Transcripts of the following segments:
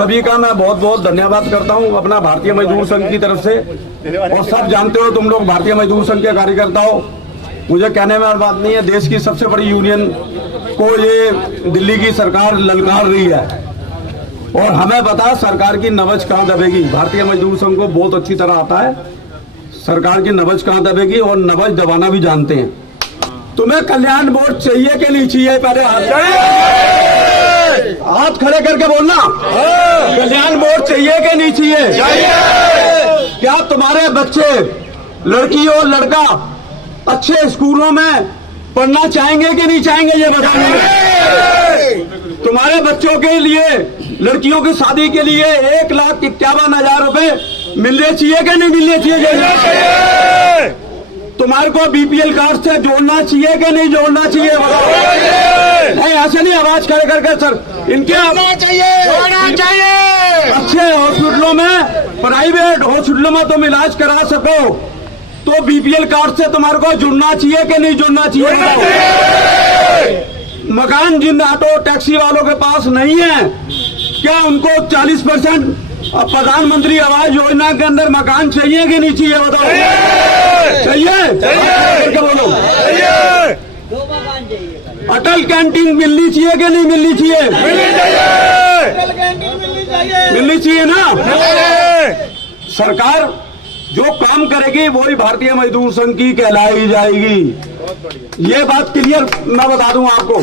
सभी का मैं बहुत बहुत धन्यवाद करता हूं अपना भारतीय मजदूर संघ की तरफ से। और सब जानते हो, तुम लोग भारतीय मजदूर संघ के कार्यकर्ता हो, मुझे कहने में बात नहीं है, देश की सबसे बड़ी यूनियन को ये दिल्ली की सरकार ललकार रही है। और हमें पता सरकार की नब्ज कहाँ दबेगी। भारतीय मजदूर संघ को बहुत अच्छी तरह आता है सरकार की नब्ज कहाँ दबेगी, और नब्ज दबाना भी जानते हैं। तुम्हें कल्याण बोर्ड चाहिए कि नहीं चाहिए? पहले हाथ खड़े करके बोलना। कल्याण बोर्ड चाहिए कि नहीं चाहिए? क्या तुम्हारे बच्चे, लड़की और लड़का अच्छे स्कूलों में पढ़ना चाहेंगे कि नहीं चाहेंगे? ये बताइए। तुम्हारे बच्चों के लिए, लड़कियों की शादी के लिए 1,51,000 रुपए मिलने चाहिए कि नहीं मिलने चाहिए? तुम्हारे को बीपीएल कार्ड से जोड़ना चाहिए कि नहीं जोड़ना चाहिए? नहीं, ऐसे नहीं, आवाज खड़े करके सर। इनके जोड़ना चाहिए। अच्छे हॉस्पिटलों में, प्राइवेट हॉस्पिटलों में तुम इलाज करा सको तो बीपीएल कार्ड से तुम्हारे को जुड़ना चाहिए कि नहीं जुड़ना चाहिए? मकान जिन ऑटो टैक्सी वालों के पास नहीं है, क्या उनको 40% प्रधानमंत्री आवास योजना के अंदर मकान चाहिए कि नहीं चाहिए? बताओ। चाहिए? बोलो। अटल कैंटीन मिलनी चाहिए कि नहीं मिलनी चाहिए? मिलनी चाहिए ना। सरकार जो काम करेगी वही भारतीय मजदूर संघ की कहलाई जाएगी। ये बात क्लियर मैं बता दूं आपको।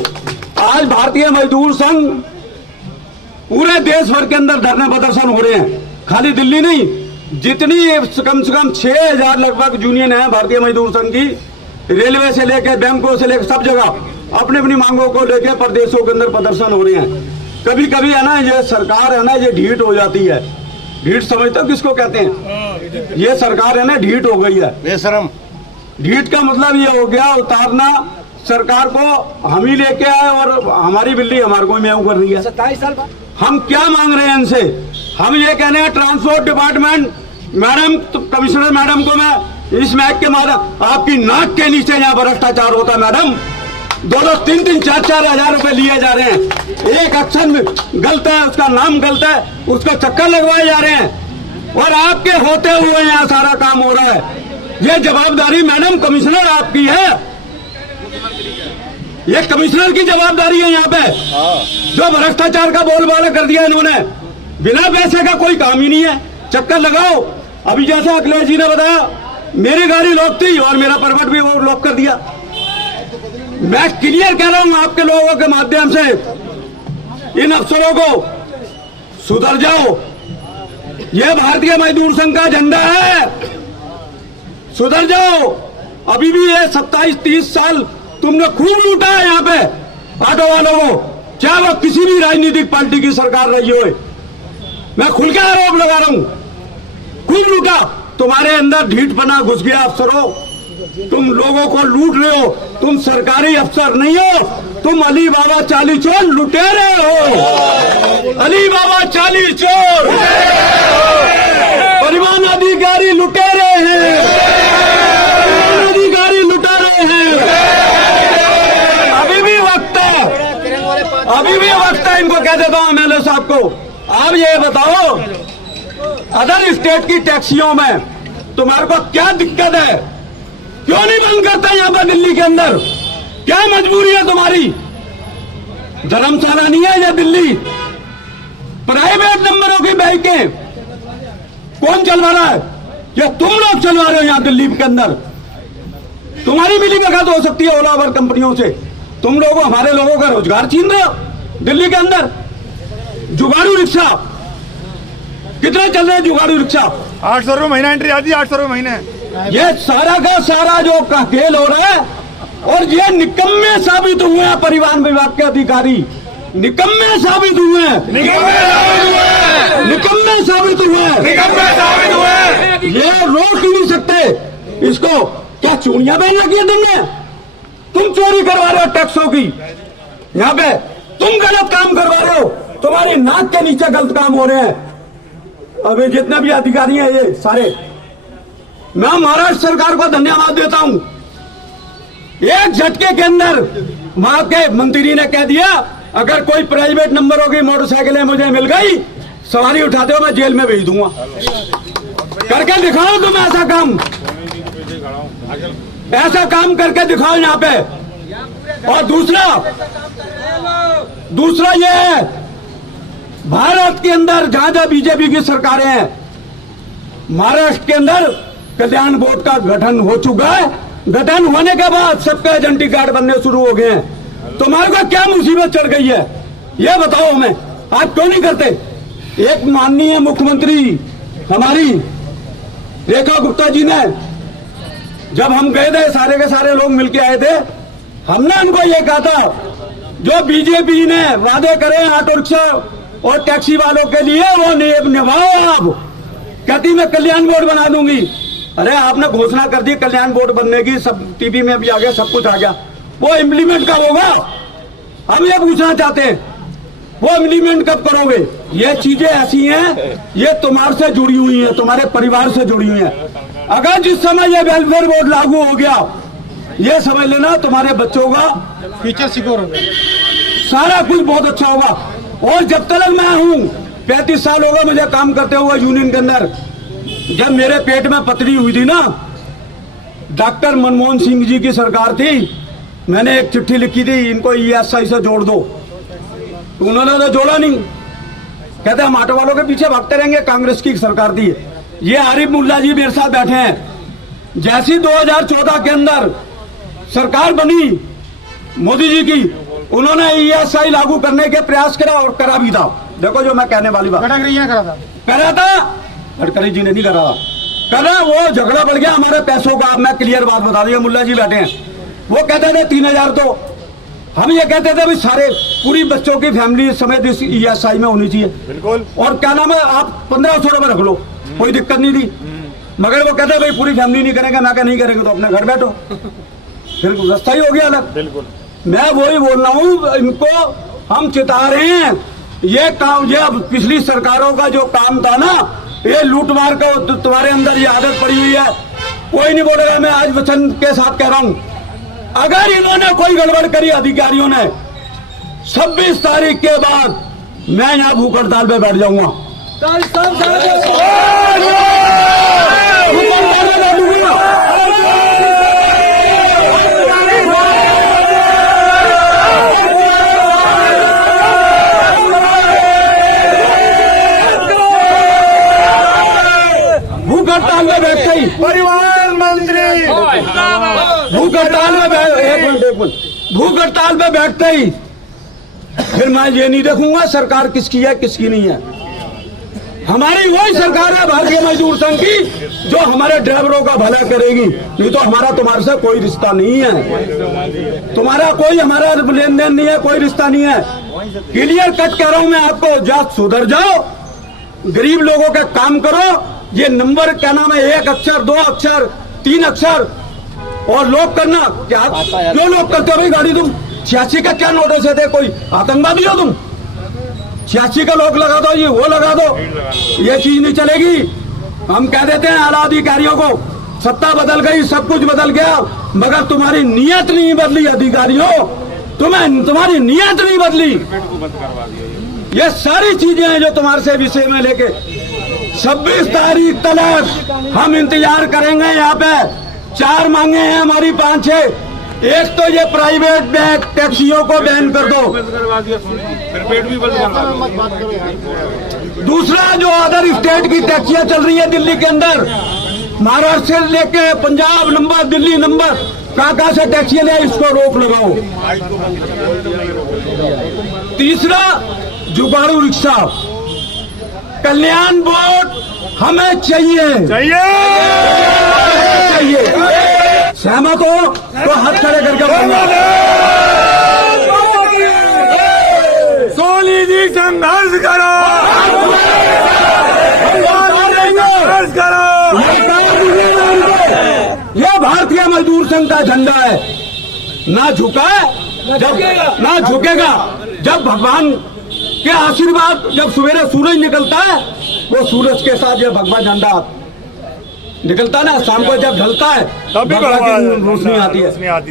आज भारतीय मजदूर संघ पूरे देश भर के अंदर धरने प्रदर्शन हो रहे हैं, खाली दिल्ली नहीं, जितनी कम से कम 6,000 लगभग यूनियन है भारतीय मजदूर संघ की, रेलवे से लेकर बैंकों से लेकर सब जगह अपनी अपनी मांगों को लेकर प्रदेशों के अंदर प्रदर्शन हो रहे हैं। कभी कभी है ना, ये सरकार है ना, ये ढीठ हो जाती है। ढीठ समझते हो किसको कहते हैं? ये सरकार है ना, ढीठ हो गई है, बेशरम। ढीठ का मतलब ये हो गया उतारना। सरकार को हम ही लेके आए और हमारी बिल्ली हमारे को म्याऊं कर रही है। 27 साल बाद हम क्या मांग रहे हैं इनसे? हम ये कहने हैं transport department madam, commissioner madam को मैं इस मैक के माध्यम, आपकी नाक के नीचे यहाँ भ्रष्टाचार होता है मैडम। 2-2, 3-3, 4-4 हजार रुपए लिए जा रहे हैं। एक अक्षर गलत है, उसका नाम गलत है, उसको चक्कर लगवाए जा रहे हैं और आपके होते हुए यहाँ सारा काम हो रहा है। ये जवाबदारी मैडम कमिश्नर आपकी है, ये कमिश्नर की जवाबदारी है यहाँ पे। जो भ्रष्टाचार का बोलबाला कर दिया इन्होंने, बिना पैसे का कोई काम ही नहीं है, चक्कर लगाओ। अभी जैसा अखिलेश जी ने बताया, मेरी गाड़ी लॉक थी और मेरा परमिट भी वो लॉक कर दिया। मैं क्लियर कह रहा हूं आपके लोगों के माध्यम से, इन अफसरों को सुधर जाओ। यह भारतीय मजदूर संघ का झंडा है, सुधर जाओ। अभी भी ये 27-30 साल तुमने खूब लूटा है यहाँ पे ऑटो वालों को, चाहे वो किसी भी राजनीतिक पार्टी की सरकार रही हो। मैं खुल के आरोप लगा रहा हूं, खूब लूटा। तुम्हारे अंदर ढीठपना घुस गया अफसरों, तुम लोगों को लूट रहे हो। तुम सरकारी अफसर नहीं हो, तुम अली बाबा चाली चोर लुटेरे हो। अली बाबा चाली चोर, परिवहन अधिकारी लुटेरे हैं, अधिकारी लुटेरे हैं। अभी भी वक्त है, अभी भी वक्त है। इनको कह देता हूं एमएलए साहब को, आप ये बताओ अदर स्टेट की टैक्सियों में तुम्हारे को क्या दिक्कत है? क्यों नहीं बंद करता यहाँ पर दिल्ली के अंदर? क्या मजबूरी है तुम्हारी? धर्मशाला नहीं है ये दिल्ली, प्राइवेट नंबरों की बाइकें कौन चलवा रहा है? ये तुम लोग चलवा रहे हो यहाँ दिल्ली के अंदर। तुम्हारी मिली भगत हो सकती है ओला उबर कंपनियों से, तुम लोगों हमारे लोगों का रोजगार छीन रहे हो दिल्ली के अंदर। जुगाड़ू रिक्शा कितने चल रहे हैं? जुगाड़ू रिक्शा 800 रुपये महीना एंट्री आती है, 800 रुपये महीने। ये सारा का सारा जो खेल हो रहा है, और ये निकम्मे साबित हुए हैं परिवहन विभाग के अधिकारी, निकम्मे साबित हुए हैं, निकम्मे साबित हुए। ये रोक ही नहीं सकते इसको। क्या चूड़ियां पहन रखी है तुमने? तुम चोरी करवा रहे हो टैक्सों की यहाँ पे, तुम गलत काम करवा रहे हो, तुम्हारी नाक के नीचे गलत काम हो रहे हैं। अभी जितने भी अधिकारी हैं ये सारे, मैं महाराष्ट्र सरकार को धन्यवाद देता हूं। एक झटके के अंदर वहां के मंत्री ने कह दिया, अगर कोई प्राइवेट नंबरों की मोटरसाइकिलें मुझे मिल गई, सवारी उठाते हो मैं जेल में भेज दूंगा। करके दिखाओ तुम ऐसा काम करके दिखाओ यहाँ पे। और दूसरा ये है, भारत के अंदर जहां जहां बीजेपी की सरकारें हैं, महाराष्ट्र के अंदर कल्याण बोर्ड का गठन हो चुका है। गठन होने के बाद सबके आइडेंटिटी कार्ड बनने शुरू हो गए हैं। तुम्हारे को क्या मुसीबत चढ़ गई है ये बताओ हमें, आप क्यों नहीं करते? एक माननीय मुख्यमंत्री हमारी रेखा गुप्ता जी ने, जब हम गए थे सारे के सारे लोग मिलके आए थे, हमने उनको ये कहा था जो बीजेपी ने वादे करे ऑटो रिक्शा और टैक्सी वालों के लिए वो निभाओ। आप कहती मैं कल्याण बोर्ड बना दूंगी। अरे आपने घोषणा कर दी कल्याण बोर्ड बनने की, सब टीवी में भी आ गया, सब कुछ आ गया, वो इम्प्लीमेंट कब होगा? हम ये पूछना चाहते हैं, वो इम्प्लीमेंट कब करोगे? ये चीजें ऐसी हैं, ये तुम्हारे से जुड़ी हुई हैं, तुम्हारे परिवार से जुड़ी हुई हैं। अगर जिस समय ये वेलफेयर बोर्ड लागू हो गया, ये समझ लेना तुम्हारे बच्चों का फ्यूचर सिक्योर होगा, सारा कुछ बहुत अच्छा होगा। और जब तक मैं हूं, 35 साल होगा मुझे काम करते हुए यूनियन के अंदर। जब मेरे पेट में पथरी हुई थी ना, डॉक्टर मनमोहन सिंह जी की सरकार थी, मैंने एक चिट्ठी लिखी थी इनको ESI से जोड़ दो, तो उन्होंने तो जोड़ा नहीं। कहते हम ऑटो वालों के पीछे भागते रहेंगे, कांग्रेस की सरकार थी। ये आरिफ मुल्ला जी मेरे साथ बैठे हैं। जैसी 2014 के अंदर सरकार बनी मोदी जी की, उन्होंने ESI लागू करने के प्रयास करा और करा भी था। देखो जो मैं कहने वाली बात करा था, गडकरी जी ने नहीं करा, वो झगड़ा बढ़ गया हमारे पैसों का। मैं क्लियर बात बता दिया, मुल्ला जी बैठे हैं, वो कहते थे 3000, तो हम ये कहते थे भाई सारे पूरी बच्चों की फैमिली समेत इस ESI में होनी चाहिए। बिल्कुल। और क्या नाम है, आप 1500 रुपए रख लो, कोई दिक्कत नहीं थी। मगर वो कहते भाई पूरी फैमिली नहीं करेंगे। मैं क्या नहीं करेंगे तो अपने घर बैठो, फिर रास्ता ही हो गया अलग। बिल्कुल। मैं वही बोल रहा हूँ, इनको हम चिता रहे हैं। ये काम, ये पिछली सरकारों का जो काम था ना, ये लूट मार का तुम्हारे अंदर ये आदत पड़ी हुई है। कोई नहीं बोलेगा, मैं आज वचन के साथ कह रहा हूं, अगर इन्होंने कोई गड़बड़ करी अधिकारियों ने, 26 तारीख के बाद मैं यहाँ भूख हड़ताल पे बैठ जाऊंगा। भूख हड़ताल में बैठते ही परिवहन मंत्री भूख हड़ताल में भूख हड़ताल में बैठते ही फिर मैं ये नहीं देखूंगा सरकार किसकी है किसकी नहीं है। हमारी वही सरकार है भारतीय मजदूर संघ की, जो हमारे ड्राइवरों का भला करेगी। नहीं तो हमारा तुम्हारे से कोई रिश्ता नहीं है, तुम्हारा कोई हमारा लेन देन नहीं है, कोई रिश्ता नहीं है। क्लियर कट कह रहा हूं मैं आपको, जा सुधर जाओ, गरीब लोगों का काम करो। ये नंबर क्या नाम है, 1 अक्षर 2 अक्षर 3 अक्षर और लोग करना क्या, क्यों लोग करते हो भाई गाड़ी? तुम 86 का क्या नोटिस है? कोई आतंकवादी हो तुम? 86 का लोग लगा दो, ये वो लगा दो, ये चीज नहीं चलेगी। हम कह देते हैं आला अधिकारियों को, सत्ता बदल गई, सब कुछ बदल गया, मगर तुम्हारी नीयत नहीं बदली। अधिकारियों, तुम्हारी नीयत नहीं बदली। ये सारी चीजें हैं जो तुम्हारे से विषय में लेके 26 तारीख तक हम इंतजार करेंगे। यहाँ पे 4 मांगे हैं हमारी, 5-6। एक तो ये प्राइवेट टैक्सियों को बैन कर दो, दूसरा जो अदर स्टेट की टैक्सियां चल रही है दिल्ली के अंदर, महाराष्ट्र से लेके पंजाब नंबर, दिल्ली नंबर, कहाँ से टैक्सियां ले, इसको रोक लगाओ। तीसरा जुगाड़ू रिक्शा, कल्याण बोर्ड हमें चाहिए। सहमत हो तो हाथ खड़े करके बोलना। सोनी जी संघर्ष करो, संघर्ष करो। यह भारतीय मजदूर संघ का झंडा है, ना झुका ना झुकेगा। जब भगवान के आशीर्वाद, जब सवेरे सूरज निकलता है, वो सूरज के साथ ये भगवान झंडा निकलता ना, शाम को जब ढलता है तब भी रोशनी आती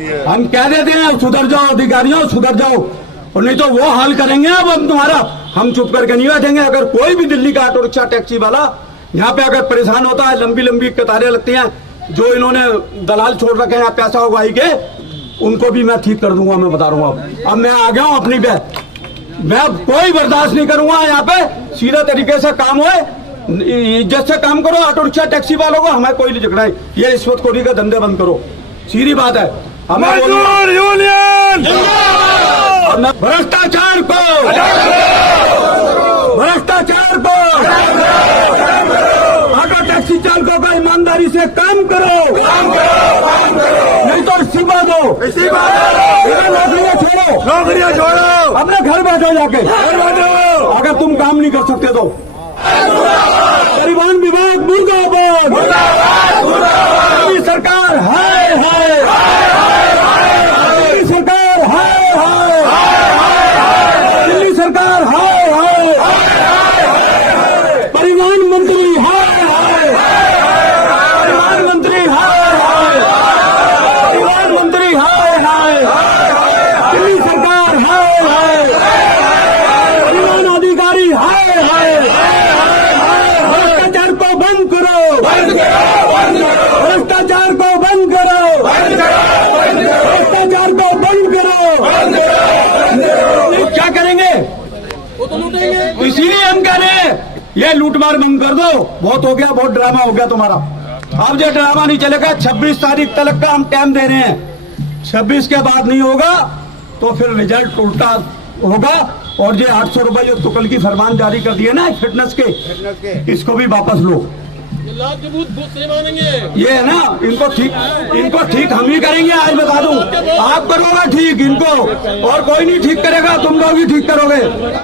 है। हम कह देते हैं सुधर जाओ अधिकारियों, सुधर जाओ। और नहीं तो वो हाल करेंगे अब हम तुम्हारा। हम चुप करके नहीं बैठेंगे। अगर कोई भी दिल्ली का ऑटो रिक्शा टैक्सी वाला यहाँ पे अगर परेशान होता है, लंबी लंबी कतारें लगती हैं, जो इन्होंने दलाल छोड़ रखे हैं पैसा उगाई के, उनको भी मैं ठीक कर दूंगा। मैं बता रहा हूँ अब मैं आ गया हूँ अपनी पे। मैं कोई बर्दाश्त नहीं करूंगा यहाँ पे। सीधा तरीके से काम होए, इज्जत से काम करो। ऑटो रिक्शा टैक्सी वालों को हमें कोई नहीं झगड़ा है। ये रिश्वतखोरी का धंधे बंद करो, सीधी बात है। मजदूर यूनियन भ्रष्टाचार को, भ्रष्टाचार को, ऑटो टैक्सी चालकों का ईमानदारी से काम करो, नहीं तो इस्तीफा दो, नौकरियां छोड़ो, नौकरियां छोड़ो, अपने घर बैठो जाके। घर बैठो। अगर तुम काम नहीं कर सकते तो परिवहन विभाग मुर्दाबाद, मोदी सरकार हाय हाय, मोदी सरकार हाय हाय, दिल्ली सरकार हाय हाय, परिवहन मंत्री हाय हाय, परिवहन मंत्री हाय हाय, परिवहन मंत्री हाय हाय, दिल्ली सरकार हाय हाय, परिवहन अधिकारी हाय हाय। भ्रष्टाचार को बंद करो, भ्रष्टाचार को बंद करो, भ्रष्टाचार को बंद करो। क्या करेंगे? वो तो लूटेंगे। इसीलिए हम कह रहे हैं ये लूटमार बंद कर दो। बहुत हो गया, बहुत ड्रामा हो गया तुम्हारा। अब जो ड्रामा नहीं चलेगा, 26 तारीख तक का हम टाइम दे रहे हैं। 26 के बाद नहीं होगा तो फिर रिजल्ट उल्टा होगा। और ये 800 रुपए जो तुकल की फरमान जारी कर दिए ना फिटनेस के, इसको भी वापस लो। ये है ना, इनको ठीक हम ही करेंगे। आज बता दूं, आप करोगे ठीक इनको, और कोई नहीं ठीक करेगा, तुम लोग ही ठीक करोगे।